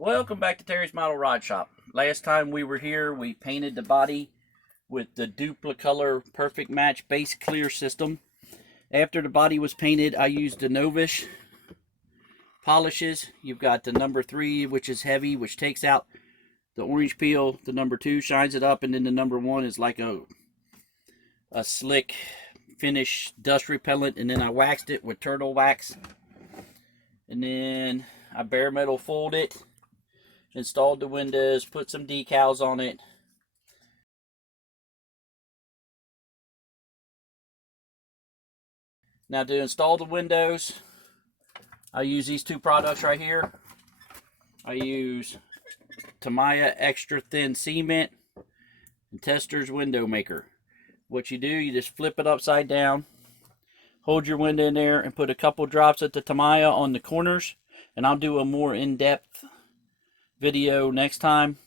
Welcome back to Terry's Model Rod Shop. Last time we were here, we painted the body with the Duplicolor Perfect Match Base Clear System. After the body was painted, I used the Novish polishes. You've got the number 3, which is heavy, which takes out the orange peel. The number 2 shines it up, and then the number 1 is like a slick finish dust repellent. And then I waxed it with turtle wax. And then I bare metal folded it. Installed the windows, put some decals on it. Now to install the windows, I use these two products right here. I use Tamiya Extra Thin Cement and Testor's Window Maker. What you do, you just flip it upside down, hold your window in there, and put a couple drops of the Tamiya on the corners. And I'll do a more in-depth video next time.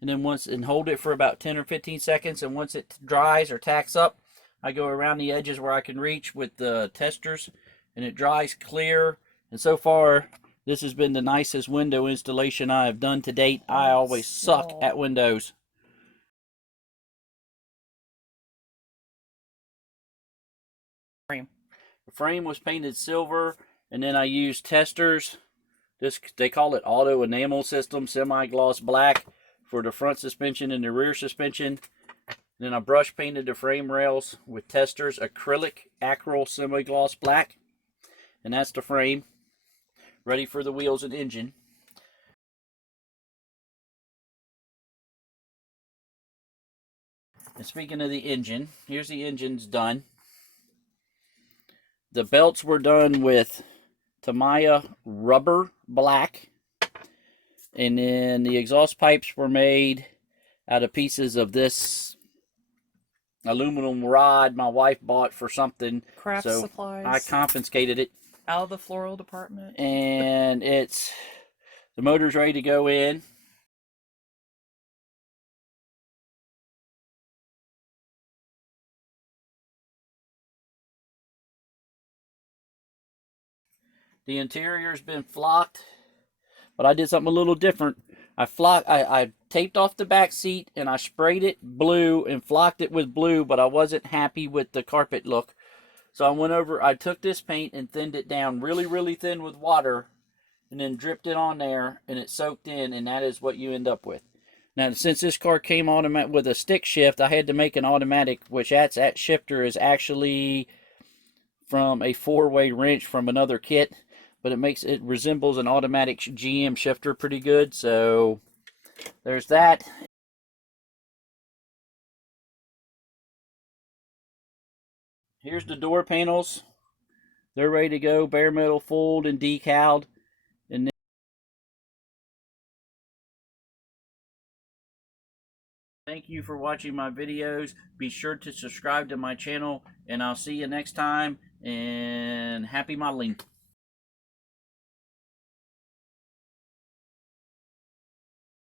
And then hold it for about 10 or 15 seconds, and once it dries or tacks up, I go around the edges where I can reach with the testers, and it dries clear. And so far, this has been the nicest window installation I have done to date. I always suck at windows. The frame was painted silver, and then I used testers. They call it auto enamel system, semi-gloss black for the front suspension and the rear suspension. And then I brush painted the frame rails with testers acrylic acryl semi-gloss black. And that's the frame, ready for the wheels and engine. And speaking of the engine, here's the engine's done. The belts were done with Tamiya rubber black, and then the exhaust pipes were made out of pieces of this aluminum rod my wife bought for something. Craft supplies. I confiscated it out of the floral department, and the motor's ready to go in. The interior's been flocked, but I did something a little different. I taped off the back seat, and I sprayed it blue and flocked it with blue, but I wasn't happy with the carpet look. So I took this paint and thinned it down really, really thin with water, and then dripped it on there, and it soaked in, and that is what you end up with. Now, since this car came automatic with a stick shift, I had to make an automatic, which that shifter is actually from a 4-way wrench from another kit. But it resembles an automatic GM shifter pretty good. So there's that. Here's the door panels. They're ready to go, bare metal fold and decaled. And then thank you for watching my videos. Be sure to subscribe to my channel, and I'll see you next time. And happy modeling.